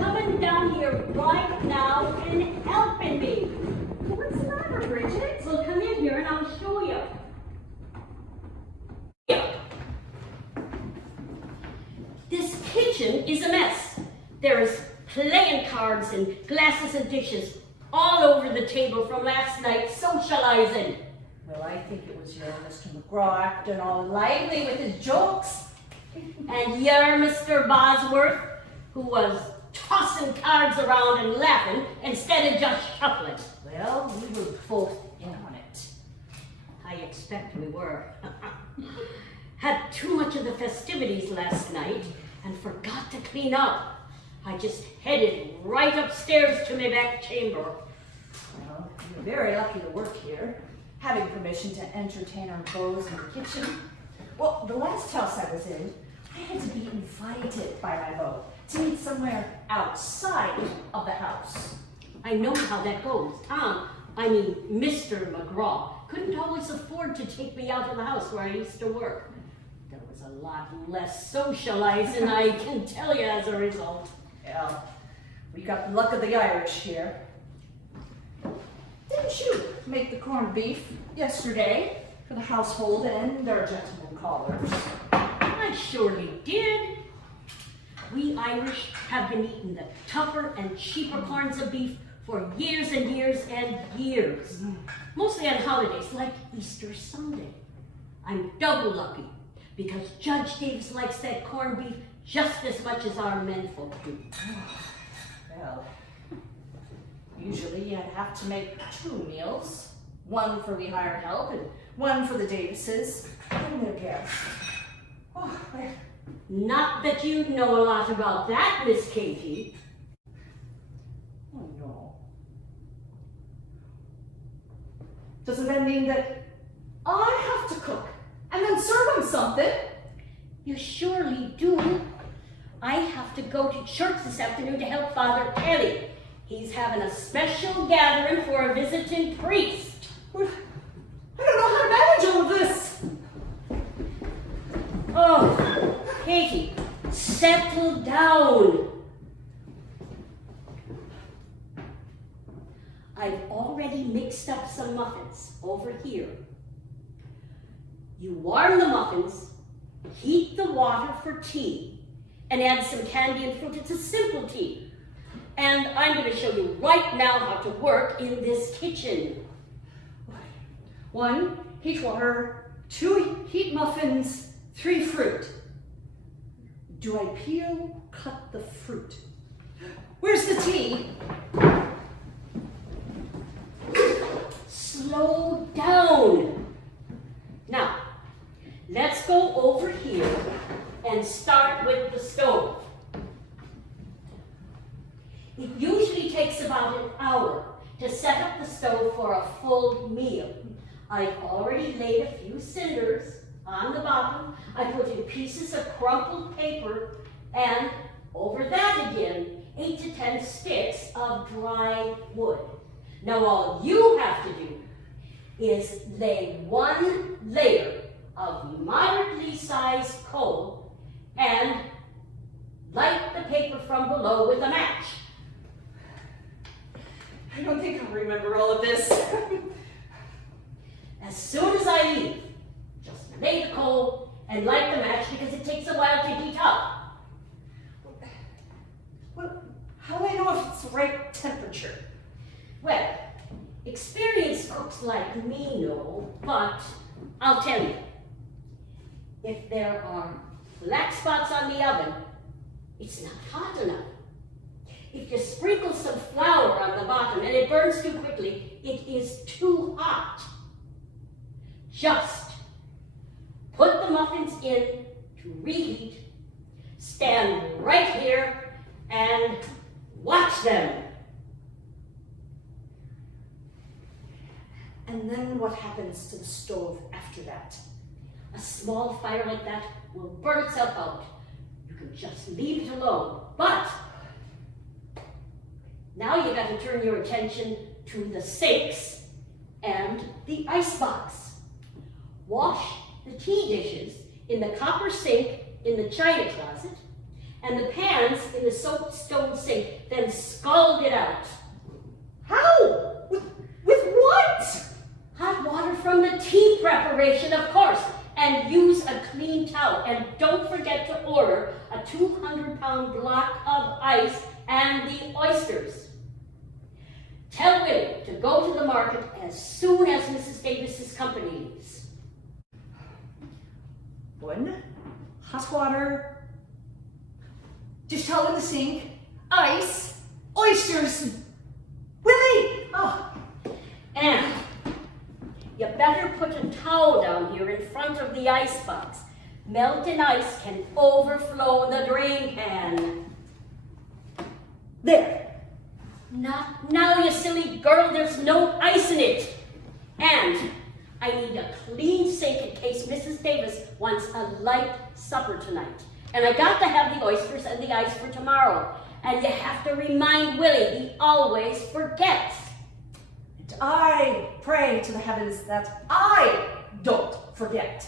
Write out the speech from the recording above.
coming down here right now and helping me. What's the matter, Bridget? Well, come in here and I'll show you. This kitchen is a mess. There's playing cards and glasses and dishes all over the table from last night's socializing. Well, I think it was your Mr. McGraw acting all lively with his jokes. And you're Mr. Bosworth, who was tossing cards around and laughing instead of just shuffling. Well, we were both in on it. I expect we were. Had too much of the festivities last night and forgot to clean up. I just headed right upstairs to my back chamber. Well, you're very lucky to work here, having permission to entertain our beaux in the kitchen. Well, the last house I was in, I had to be invited by my beau to meet somewhere outside of the house. I know how that goes. Mr. McGraw couldn't always afford to take me out of the house where I used to work. There was a lot less socializing, I can tell you, as a result. Well, we got the luck of the Irish here. Didn't you make the corned beef yesterday for the household and their gentlemen callers? I surely did. We Irish have been eating the tougher and cheaper corns of beef for years and years and years. Mostly on holidays like Easter Sunday. I'm double lucky because Judge Davis likes that corned beef just as much as our menfolk do. Well, usually you'd have to make 2 meals. One for we hired help and one for the Davises and their guests. Oh, not that you know a lot about that, Miss Kathe. Oh no. Doesn't that mean that I have to cook and then serve them something? You surely do. I have to go to church this afternoon to help Father Kelly. He's having a special gathering for a visiting priest. I don't know how to manage all of this. Oh, Kathe, settle down. I've already mixed up some muffins over here. You warm the muffins, heat the water for tea, and add some candy and fruit. It's a simple tea. And I'm going to show you right now how to work in this kitchen. 1, heat water. 2, heat muffins. 3, fruit. Do I peel, cut the fruit? Where's the tea? Slow down. Now, let's go over here and start with the stove. It usually takes about an hour to set up the stove for a full meal. I've already laid a few cinders on the bottom. I put in pieces of crumpled paper and over that again, 8 to 10 sticks of dry wood. Now all you have to do is lay 1 layer of moderately sized coal and light the paper from below with a match. I don't think I'll remember all of this. As soon as I leave, just lay the coal and light the match because it takes a while to heat up. Well, how do I know if it's the right temperature? Well, experienced cooks like me know, but I'll tell you. If there are black spots on the oven, it's not hot enough. If you sprinkle some flour on the bottom and it burns too quickly, it is too hot. Just put the muffins in to reheat, stand right here and watch them. And then what happens to the stove after that? A small fire like that will burn itself out. You can just leave it alone. But now you got to turn your attention to the sinks and the icebox. Wash the tea dishes in the copper sink in the china closet and the pans in the soap stone sink, then scald it out. How? With what? Hot water from the tea preparation, of course, and use a clean towel. And don't forget to order a 200-pound block of ice and the oysters. Tell Willie to go to the market as soon as Mrs. Davis's company leaves. One, hot water, dish towel in the sink, ice, oysters. Willie! Oh. And you better put a towel down here in front of the icebox. Melted ice can overflow the drain pan. There. Not now, you silly girl, there's no ice in it. And I need a clean sink in case Mrs. Davis wants a light supper tonight. And I got to have the oysters and the ice for tomorrow. And you have to remind Willie, he always forgets. And I pray to the heavens that I don't forget.